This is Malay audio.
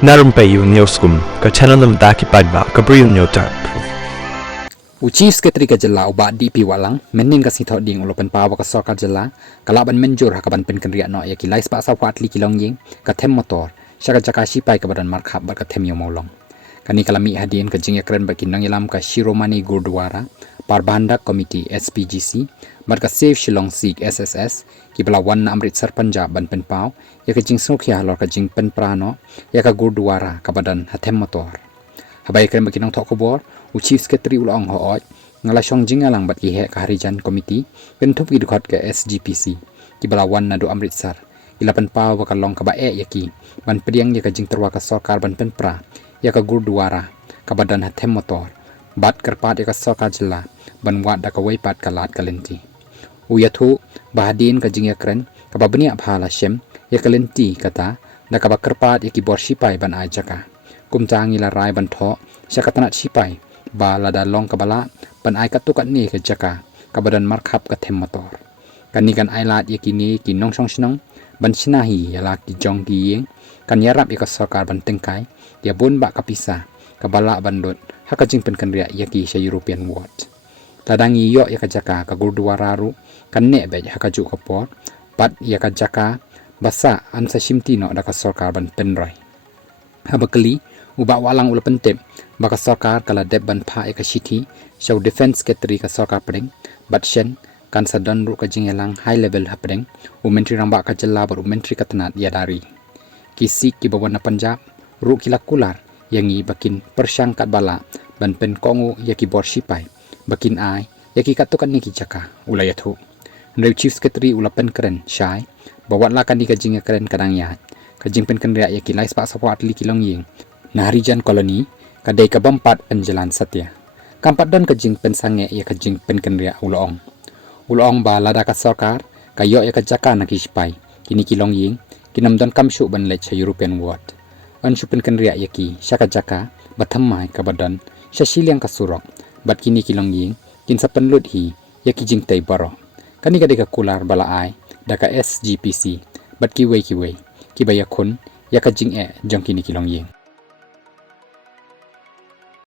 Narum payu neoskum ka chananam daki padba ka briu neotar. Chief Secretary ka jala uba DP walang menin ka sitho ding ulopen pawa ka sorkar jala kalaban menjur hakaban pen kenria no ya kilai spa sa kwatli kilong ying ka them motor syaka jaka sipai ka badan markhap bar ka them yo molong kani kalami hadien ka jing ekren ba kinang ilam ka Shiromani Gurdwara Parbanda Committee SPGC bar ka Save Shillong Sikh SSS ki balawan na Amritsar Punjab ban pen paw ya ka jing sokhya lor ka jing pen prano ya ka Gurdwara ka badan hathem motor habai kren ba kinang thokobor Chief Secretary ulang hooj ngala shong jing alang bat ki he ka Harijan Committee pen thup ki dukhat ke SGPC ki balawan na do Amritsar ilapan paw ba kalong ka ba yaki ban pediang ya ka jing terwa ka sarkar ban pen pra ya ka Gurdwara ka badan hathem motor bat kerpat ya ka sarkar jila ban wat da ka weipat ka lat kalenti uyathu bahadin ka jing yakren ka ba bania phala shem ya kalenti kata da ka ba kerpat ya ki bor sipai ban ajaka kumtang ila rai ban tho syakatanat sipai ba lada long kabala pan ai katukat ni ke jaka kabadan markhap ka them motor kani kan ai lat yakini ki nong song sinong ban sinahi yala ki jong ki yeng kan yarap ka sarkar ban tengkai ya bun ba kapisa kabala bandot haka jing pen kan ria yaki sa European Watch tadangi yo ya ka jaka ka Gurdwara ru kan ne be haka ju ka por pat ya ka jaka basa an sa shimti no da ka sarkar ban penrai habakali uba walang ula pentep baka sarkar kala deb ban pha eka shiti show defense secretary ka sarkar pedeng batshen kan sadan ru ka jingelang high level hapedeng umentri ramba ka jella bar umentri katanat yadari kisik ki bawana Punjab ru kilakular yangi bakin persyang kat bala ban pen kongu yaki bor sipai bakin ai yaki katukan ni ki jaka ulayathu Ndeu chief secretary ula pen keren syai bawat la kan di ka jinga keren kadang yat ka jing pen ken ria yaki lais pa sapawat li kilong ying na Harijan koloni kadai ka bampat penjalan satya kampat dan kajing pensange ya kajing penkenria uloong ba lada ka sarkar kayo ya kajaka na kispai kini kilong ying kinam don kamshu ban lech sa European World an su penkenria yaki syaka jaka bathamai ka badan sa siliang kasurok bat kini kilong ying kin sa penlut hi ya kijing tai baro kani kadai ka kular bala ai da ka SGPC bat kiwei ki baya khun ya kajing jong kini kilong ying